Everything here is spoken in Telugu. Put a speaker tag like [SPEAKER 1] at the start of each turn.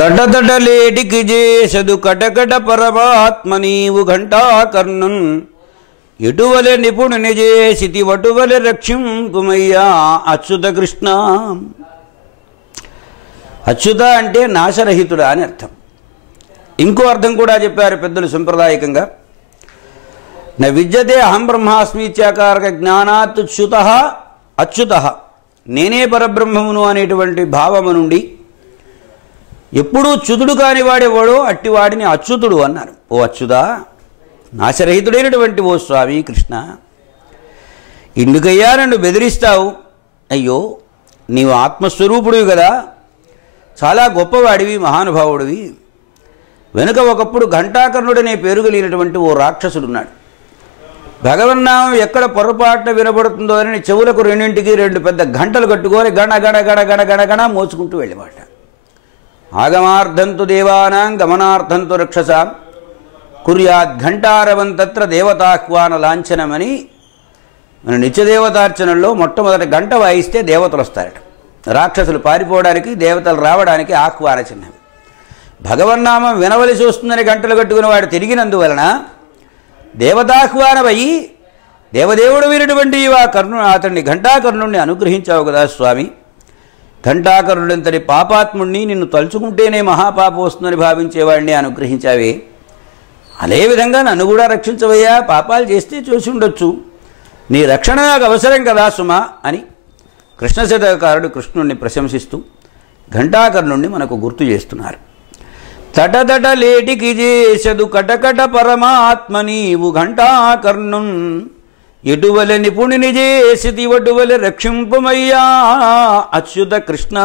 [SPEAKER 1] తటతటలేటికి చేసదు కటకట పరమాత్మ నీవు ఘంటాకర్ణున్ ఎటువలె నిపుణుని చేసితి వటువలె రక్షింపుమయ్యా అచ్యుత కృష్ణ. అచ్యుత అంటే నాశరహితుడా అని అర్థం. ఇంకో అర్థం కూడా చెప్పారు పెద్దలు సంప్రదాయకంగా. న విద్యతే అహం బ్రహ్మాస్మీత్యాకారక జ్ఞానాత్ చ్యుత అచ్యుత నేనే పరబ్రహ్మమును అనేటువంటి భావము నుండి ఎప్పుడూ చ్యుతుడు కాని వాడెవడో అట్టివాడిని అచ్యుతుడు అన్నారు. ఓ అచ్యుదా నాశరహితుడైనటువంటి ఓ స్వామి కృష్ణ ఎందుకయ్యా నన్ను బెదిరిస్తావు. అయ్యో నీవు ఆత్మస్వరూపుడివి కదా చాలా గొప్పవాడివి మహానుభావుడివి. వెనుక ఒకప్పుడు ఘంటాకర్ణుడనే పేరు కలిగినటువంటి ఓ రాక్షసుడున్నాడు. భగవన్నామం ఎక్కడ పొరపాటున వినబడుతుందో అని చెవులకు రెండింటికి రెండు పెద్ద గంటలు కట్టుకొని గణ గణ గణ గణ గణ గణ మోసుకుంటూ వెళ్ళేమాట ఆగమార్థంతు దేవానాం గమనార్థంతు రక్షసాం. కుర్యాద్ ఘంటారవం తత్ర దేవతాహ్వాన లాంఛనమని మన నిత్యదేవతార్చనల్లో మొట్టమొదటి గంట వాయిస్తే దేవతలు వస్తారట. రాక్షసులు పారిపోవడానికి దేవతలు రావడానికి ఆహ్వాన చిహ్నం. భగవన్నామం వినవలసి వస్తుందని గంటలు కట్టుకుని వాడు తిరిగినందువలన దేవతాహ్వానమయ్యి దేవదేవుడు వినటువంటి ఆ కర్ణు అతన్ని ఘంటాకర్ణుణ్ణి అనుగ్రహించావు కదా స్వామి. ఘంటాకరుడంతటి పాపాత్ముణ్ణి నిన్ను తలుచుకుంటేనే మహాపాపం వస్తుందని భావించేవాడిని అనుగ్రహించావే. అదే విధంగా నన్ను కూడా రక్షించవయ్యా పాపాలు చేస్తే చూసి ఉండొచ్చు. నీ రక్షణ నాకు అవసరం కదా సుమా అని కృష్ణశతకారుడు కృష్ణుణ్ణి ప్రశంసిస్తూ ఘంటాకర్ణుణ్ణి మనకు గుర్తు చేస్తున్నారు. తటతట లేటికి చేసదు కటకట పరమాత్మ నీవు ఘంటాకర్ణున్ ఎటువల నిపుణుని చేసిది వటువలె రక్షింపుమయ్యా అచ్యుత కృష్ణ.